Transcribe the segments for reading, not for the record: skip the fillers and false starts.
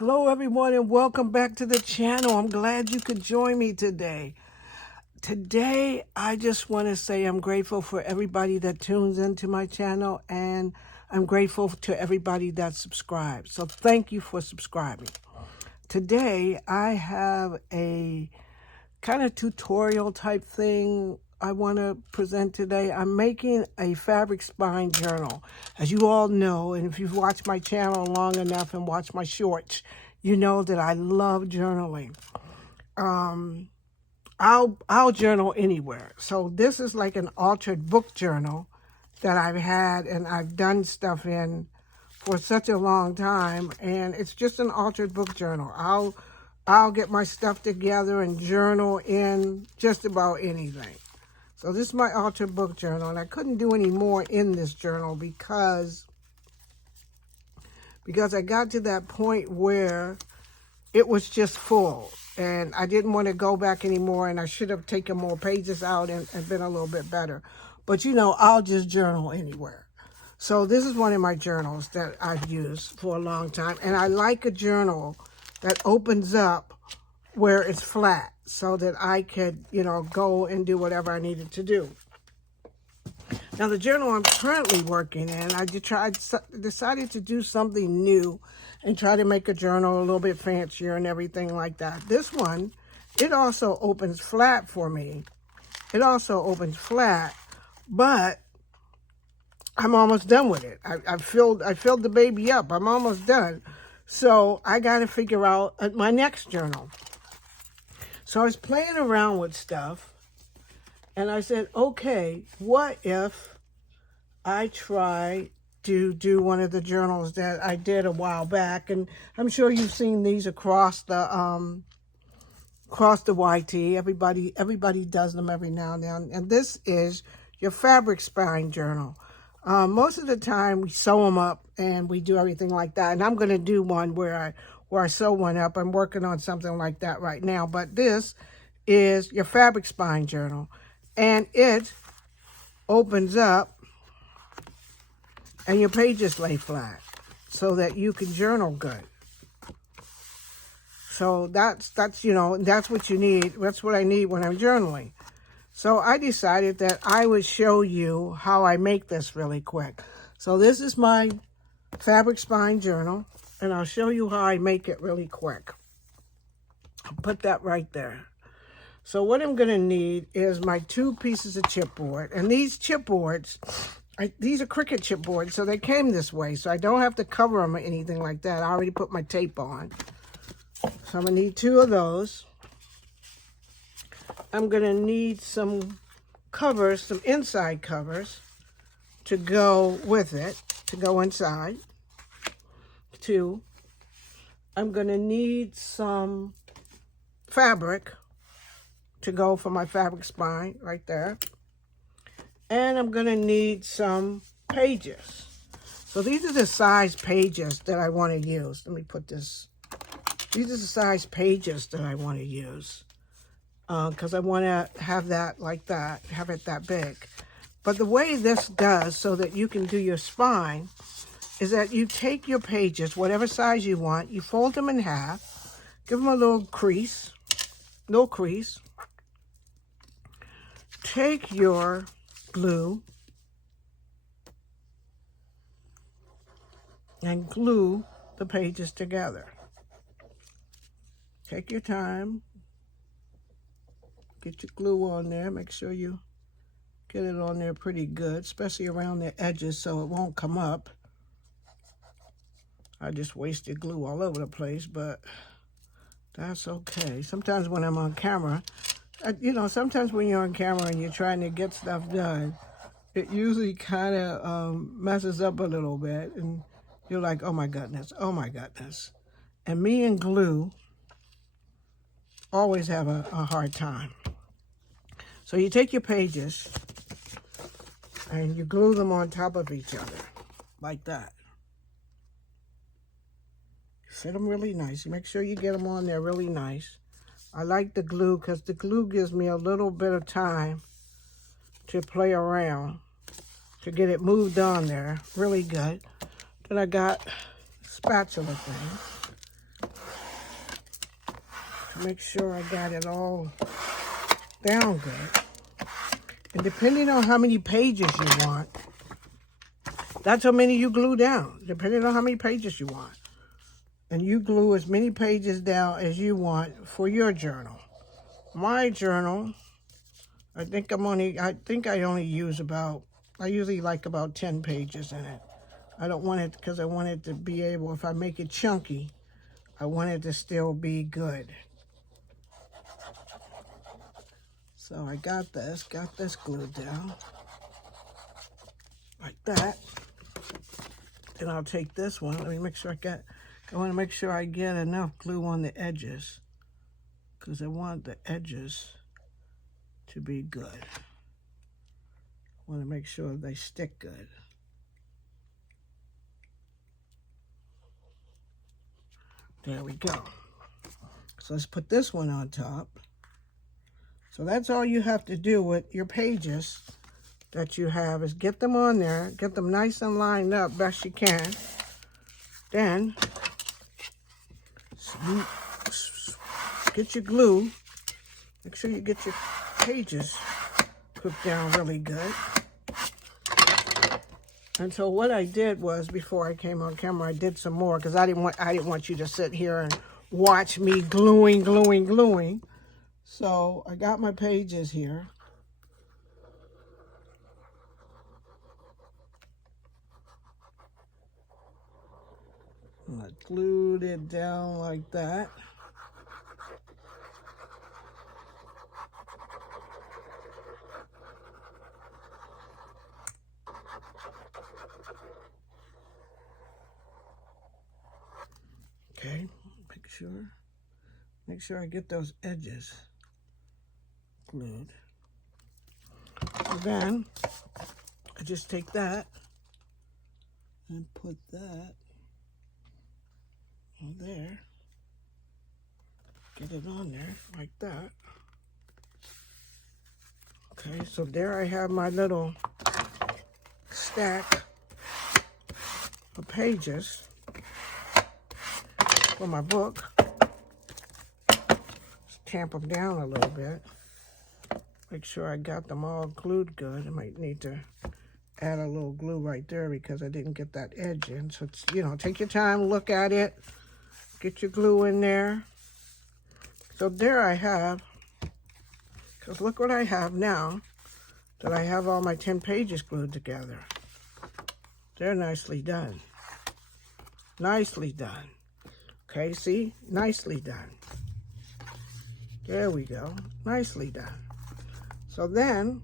Hello everyone and welcome back to the channel. I'm glad you could join me today. Today, I just want to say I'm grateful for everybody that tunes into my channel, and I'm grateful to everybody that subscribes. So thank you for subscribing. Today, I have a kind of tutorial type thing I want to present today. I'm making a fabric spine journal. As you all know, and if you've watched my channel long enough and watched my shorts, you know that I love journaling. I'll journal anywhere. So this is like an altered book journal that I've had and I've done stuff in for such a long time, and it's just an altered book journal. I'll get my stuff together and journal in just about anything. So this is my altered book journal, and I couldn't do any more in this journal because I got to that point where it was just full, and I didn't want to go back anymore, and I should have taken more pages out and been a little bit better. But you know, I'll just journal anywhere. So this is one of my journals that I've used for a long time, and I like a journal that opens up where it's flat so that I could, you know, go and do whatever I needed to do. Now, the journal I'm currently working in, I decided to do something new and try to make a journal a little bit fancier and everything like that. This one, it also opens flat for me. It also opens flat, but I'm almost done with it. I filled the baby up. I'm almost done. So I got to figure out my next journal. So I was playing around with stuff, and I said, okay, what if I try to do one of the journals that I did a while back? And I'm sure you've seen these across the YT. Everybody does them every now and then. And this is your fabric spine journal. Most of the time we sew them up and we do everything like that. And I'm going to do one where I sew one up. I'm working on something like that right now. But this is your fabric spine journal, and it opens up and your pages lay flat so that you can journal good. So that's you know, that's what you need. That's what I need when I'm journaling. So I decided that I would show you how I make this really quick. So this is my fabric spine journal, and I'll show you how I make it really quick. I'll put that right there. So what I'm going to need is my 2 pieces of chipboard, and these chipboards, these are Cricut chipboards, so they came this way, so I don't have to cover them or anything like that. I already put my tape on. So I'm going to need 2 of those. I'm going to need some covers, some inside covers to go with it, to go inside. 2. I'm going to need some fabric to go for my fabric spine right there. And I'm going to need some pages. So these are the size pages that I want to use. Let me put this. These are the size pages that I want to use. Because I want to have that like that, have it that big. But the way this does so that you can do your spine is that you take your pages, whatever size you want, you fold them in half, give them a little crease, take your glue and glue the pages together. Take your time. Get your glue on there. Make sure you get it on there pretty good, especially around the edges so it won't come up. I just wasted glue all over the place, but that's okay. Sometimes when I'm on camera, you know, sometimes when you're on camera and you're trying to get stuff done, it usually kind of messes up a little bit, and you're like, oh my goodness, oh my goodness. And me and glue always have a hard time. So you take your pages and you glue them on top of each other like that. Fit them really nice. You make sure you get them on there really nice. I like the glue because the glue gives me a little bit of time to play around to get it moved on there really good. Then I got spatula thing. make sure I got it all down good. And depending on how many pages you want, that's how many you glue down, depending on how many pages you want. And you glue as many pages down as you want for your journal. My journal, I think I only use about, I usually like about 10 pages in it. I don't want it, because I want it to be able, if I make it chunky, I want it to still be good. So I got this glued down like that. Then I'll take this one. Let me make sure I want to make sure I get enough glue on the edges, because I want the edges to be good. I want to make sure they stick good. There we go. So let's put this one on top. So that's all you have to do with your pages that you have, is get them on there, get them nice and lined up best you can. Then get your glue. Make sure you get your pages cooked down really good. And so what I did was, before I came on camera, I did some more, because I didn't want you to sit here and watch me gluing. So I got my pages here. And I glued it down like that. Okay, make sure I get those edges glued. And then I just take that and put that on there. Get it on there like that. Okay, so there I have my little stack of pages for my book. Just tamp them down a little bit. Make sure I got them all glued good. I might need to add a little glue right there because I didn't get that edge in. So, it's, take your time, look at it, get your glue in there. So there I have, because look what I have now that I have all my 10 pages glued together. They're nicely done. Nicely done. Okay, see? Nicely done. There we go. Nicely done. So then,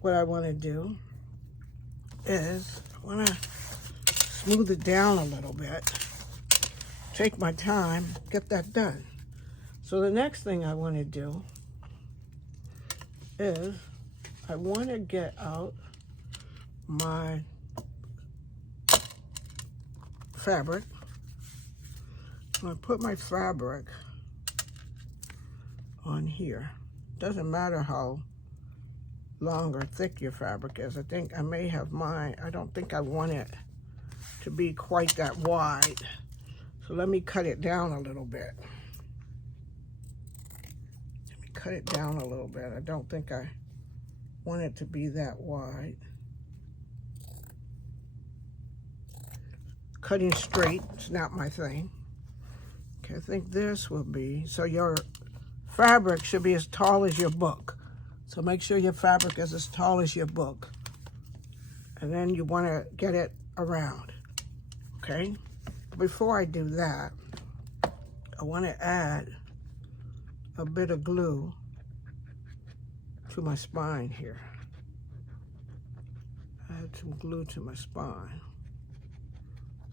what I want to do is, I want to smooth it down a little bit. Take my time, get that done. So the next thing I want to do is, I want to get out my fabric. I'm going to put my fabric on here. Doesn't matter how long or thick your fabric is. I think I may have mine. I don't think I want it to be quite that wide. So let me cut it down a little bit. Let me cut it down a little bit. I don't think I want it to be that wide. Cutting straight is not my thing. Okay, I think this will be, so your fabric should be as tall as your book. So make sure your fabric is as tall as your book. And then you want to get it around, okay? Before I do that, I want to add a bit of glue to my spine here. Add some glue to my spine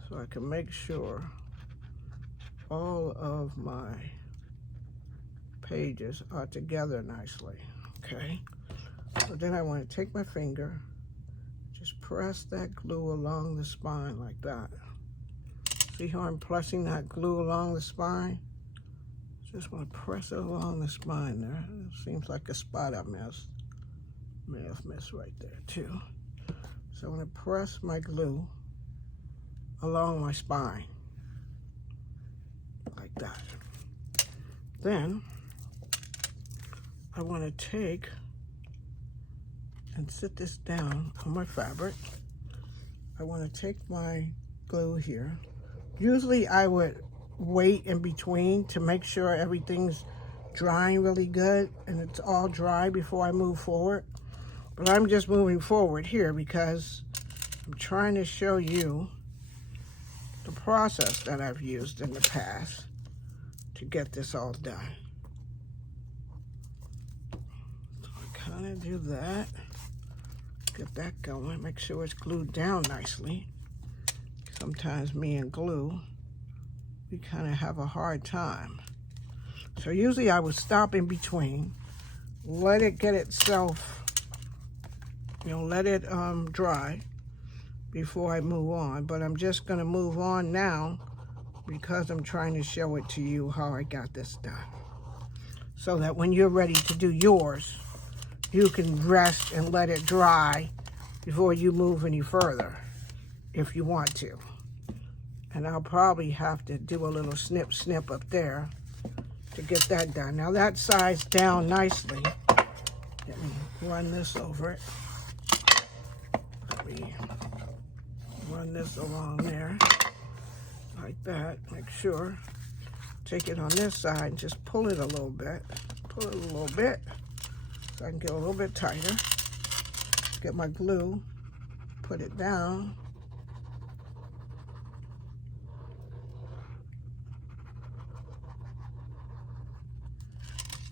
so I can make sure all of my pages are together nicely, okay? So then I want to take my finger, just press that glue along the spine like that. See how I'm pressing that glue along the spine? Just want to press it along the spine there. It seems like a spot I missed. May have missed right there too. So I'm going to press my glue along my spine like that. then I want to take and sit this down on my fabric. I want to take my glue here. Usually I would wait in between to make sure everything's drying really good and it's all dry before I move forward. But I'm just moving forward here because I'm trying to show you the process that I've used in the past to get this all done. So I kind of do that. Get that going, make sure it's glued down nicely. Sometimes me and glue, we kind of have a hard time. So usually I would stop in between, let it get itself, let it dry before I move on. But I'm just gonna move on now because I'm trying to show it to you how I got this done. So that when you're ready to do yours, you can rest and let it dry before you move any further, if you want to. And I'll probably have to do a little snip up there to get that done. Now that side's down nicely. Let me run this over it. Let me run this along there, like that, make sure. Take it on this side and just pull it a little bit. Pull it a little bit. So I can get a little bit tighter. Get my glue, put it down.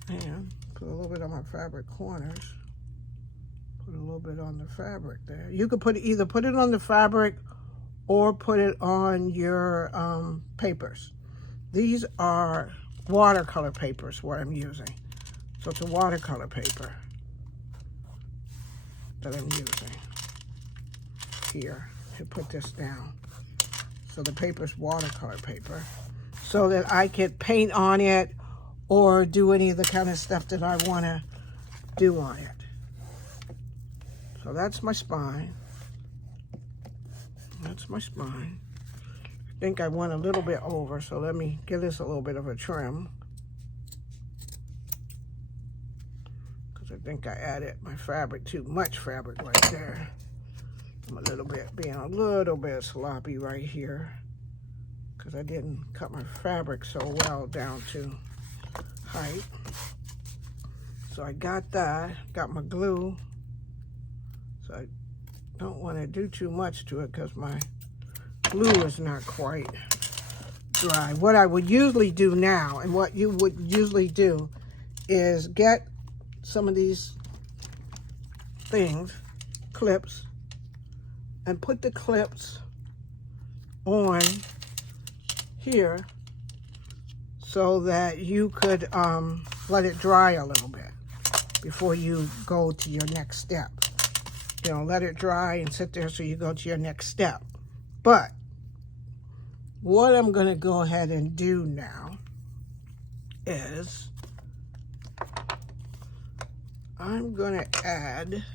And put a little bit on my fabric corners. Put a little bit on the fabric there. You could either put it on the fabric or put it on your papers. These are watercolor papers, what I'm using. So it's a watercolor paper that I'm using here to put this down. So the paper's watercolor paper so that I could paint on it or do any of the kind of stuff that I want to do on it. So that's my spine. That's my spine. I think I went a little bit over, so let me give this a little bit of a trim. I think I added my fabric, too much fabric right there. I'm being a little bit sloppy right here because I didn't cut my fabric so well down to height. So I got that, got my glue. So I don't want to do too much to it because my glue is not quite dry. What I would usually do now, and what you would usually do, is get some of these clips, and put the clips on here so that you could let it dry a little bit before you go to your next step. Let it dry and sit there so you go to your next step. But what I'm going to go ahead and do now is I'm going to add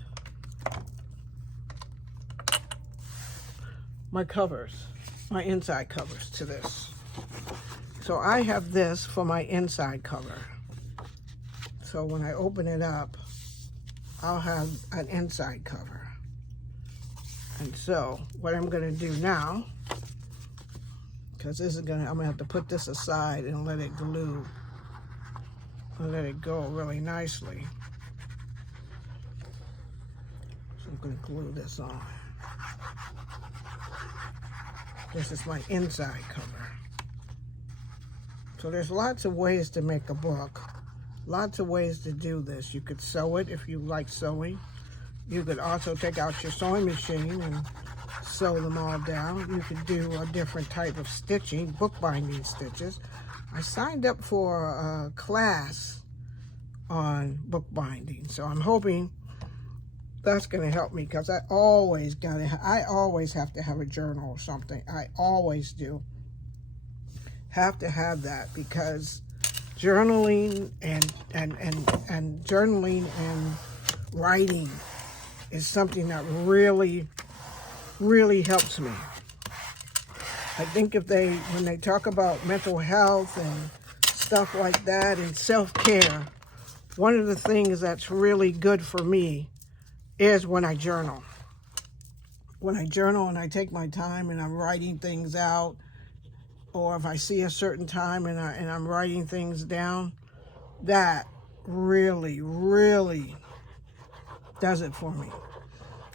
my covers, my inside covers to this. So I have this for my inside cover. So when I open it up, I'll have an inside cover. And so what I'm going to do now, because I'm going to have to put this aside and let it glue, and let it go really nicely. So I'm going to glue this on. This is my inside cover. So there's lots of ways to make a book. Lots of ways to do this. You could sew it if you like sewing. You could also take out your sewing machine and sew them all down. You could do a different type of stitching, bookbinding stitches. I signed up for a class on bookbinding, so I'm hoping that's going to help me, because I always have to have a journal or something. I always do have to have that, because journaling and journaling and writing is something that really helps me. I think when they talk about mental health and stuff like that and self-care, one of the things that's really good for me is when I journal. When I journal and I take my time and I'm writing things out, or if I see a certain time and I'm writing things down, that really, really does it for me.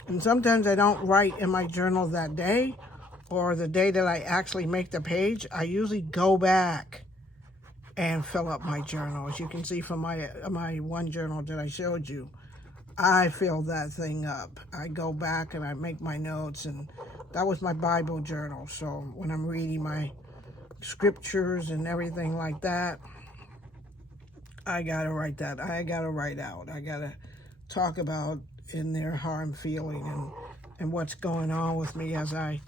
And sometimes I don't write in my journal that day or the day that I actually make the page. I usually go back and fill up my journal. As you can see from my one journal that I showed you, I fill that thing up. I go back and I make my notes, and that was my Bible journal. So when I'm reading my scriptures and everything like that, I gotta write that. I gotta write out. I gotta talk about in there how I'm feeling and what's going on with me as I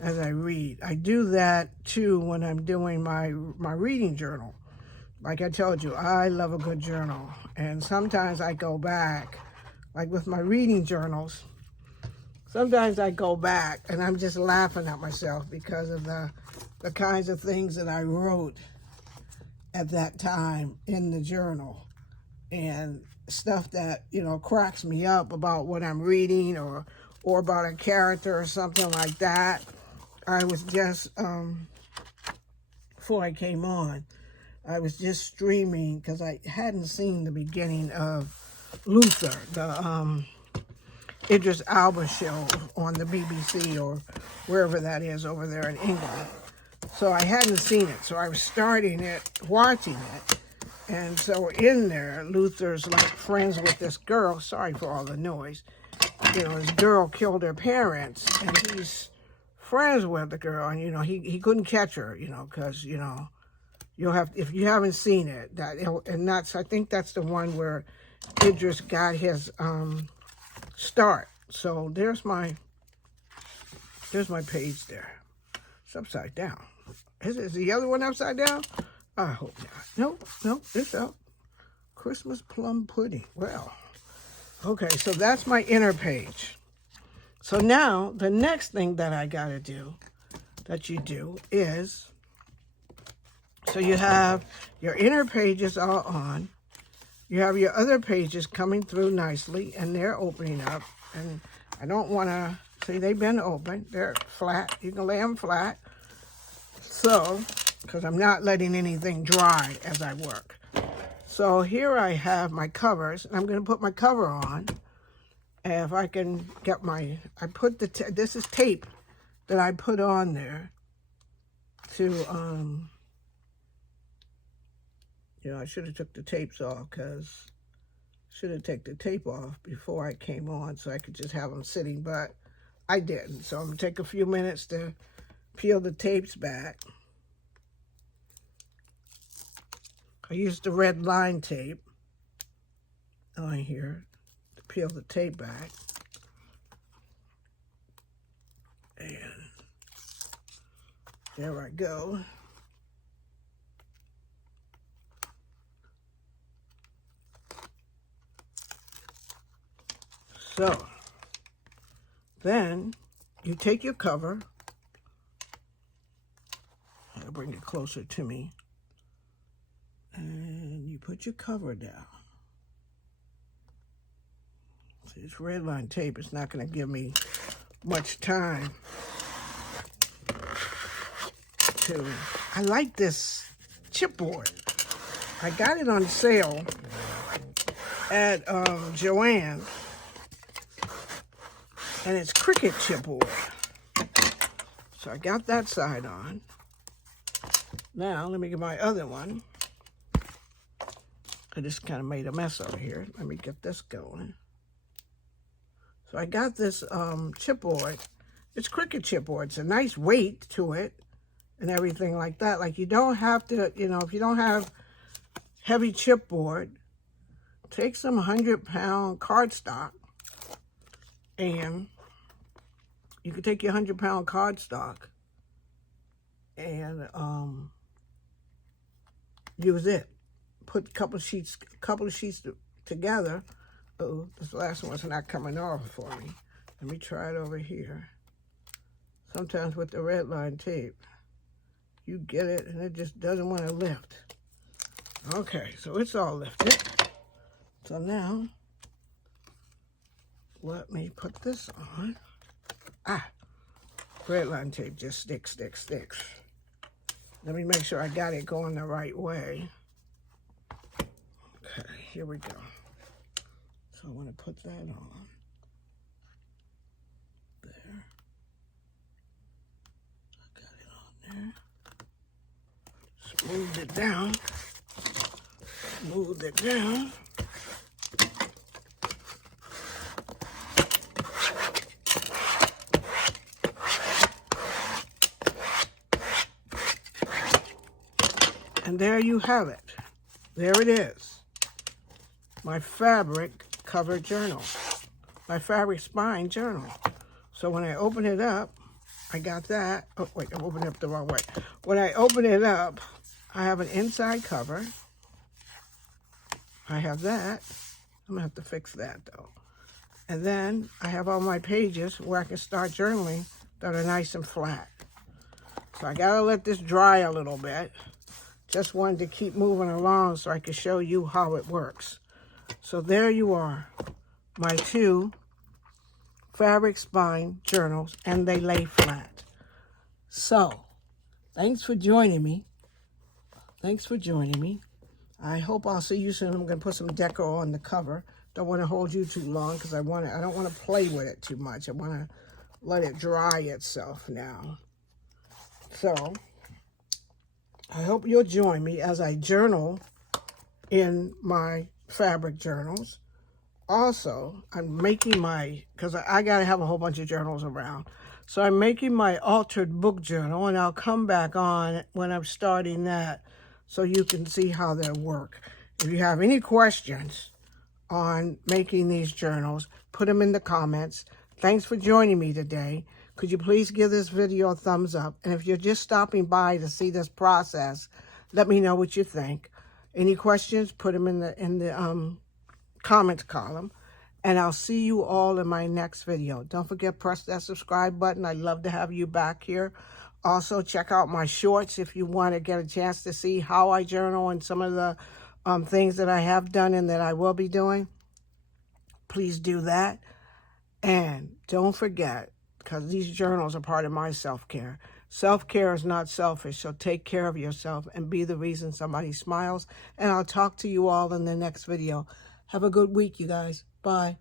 read. I do that too when I'm doing my reading journal. Like I told you, I love a good journal, and sometimes I go back, like with my reading journals. Sometimes I go back and I'm just laughing at myself because of the kinds of things that I wrote at that time in the journal, and stuff that, you know, cracks me up about what I'm reading, or about a character or something like that. I was just, before I came on, I was just streaming because I hadn't seen the beginning of Luther, the Idris Elba show on the BBC or wherever that is over there in England. So I hadn't seen it, so I was starting it, watching it. And so in there, Luther's like friends with this girl. Sorry for all the noise. You know, this girl killed her parents, and he's friends with the girl. And, you know, he couldn't catch her, you know, because, you know, you'll have, if you haven't seen it, I think that's the one where Idris got his start. So there's my page there. It's upside down. Is the other one upside down? I hope not. Nope, it's up. Christmas plum pudding. Well, okay, so that's my inner page. So now the next thing that I gotta do, that you do, is, so you have your inner pages all on. You have your other pages coming through nicely, and they're opening up. And I don't want to, see, they've been open. They're flat. You can lay them flat. So, because I'm not letting anything dry as I work. So here I have my covers, and I'm going to put my cover on. And if I can get my, I put this is tape that I put on there to, you know, I should have took the tapes off, because should have taken the tape off before I came on so I could just have them sitting, but I didn't. So I'm going to take a few minutes to peel the tapes back. I used the red line tape on here to peel the tape back. And there I go. So then you take your cover. I'll bring it closer to me. And you put your cover down. See, this red line tape is not going to give me much time to... I like this chipboard. I got it on sale at Joann. And it's cricket chipboard. So I got that side on. Now, let me get my other one. I just kind of made a mess over here. Let me get this going. So I got this chipboard. It's cricket chipboard. It's a nice weight to it and everything like that. Like, you don't have to, you know, if you don't have heavy chipboard, take some 100-pound cardstock, and you can take your 100-pound cardstock and use it. Put a couple of sheets together. Oh, this last one's not coming off for me. Let me try it over here. Sometimes with the red line tape, you get it and it just doesn't want to lift. Okay, so it's all lifted. So now, let me put this on. Red line tape just sticks. Let me make sure I got it going the right way. Okay, here we go. So I want to put that on. There. I got it on there. Smooth it down. Smooth it down. And there you have it. There it is. My fabric cover journal. My fabric spine journal. So when I open it up, I got that. Oh, wait, I'm opening it up the wrong way. When I open it up, I have an inside cover. I have that. I'm going to have to fix that, though. And then I have all my pages where I can start journaling that are nice and flat. So I got to let this dry a little bit. Just wanted to keep moving along so I could show you how it works. So there you are, my 2 fabric spine journals, and they lay flat. So, thanks for joining me. I hope I'll see you soon. I'm going to put some deco on the cover. Don't want to hold you too long because I don't want to play with it too much. I want to let it dry itself now. So, I hope you'll join me as I journal in my fabric journals. Also, I'm making because I got to have a whole bunch of journals around. So I'm making my altered book journal, and I'll come back on when I'm starting that so you can see how they work. If you have any questions on making these journals, put them in the comments. Thanks for joining me today. Could you please give this video a thumbs up? And if you're just stopping by to see this process, let me know what you think. Any questions, put them in the comments column. And I'll see you all in my next video. Don't forget, press that subscribe button. I'd love to have you back here. Also, check out my shorts if you want to get a chance to see how I journal and some of the things that I have done and that I will be doing. Please do that. And don't forget, because these journals are part of my self-care. Self-care is not selfish, so take care of yourself and be the reason somebody smiles. And I'll talk to you all in the next video. Have a good week, you guys. Bye.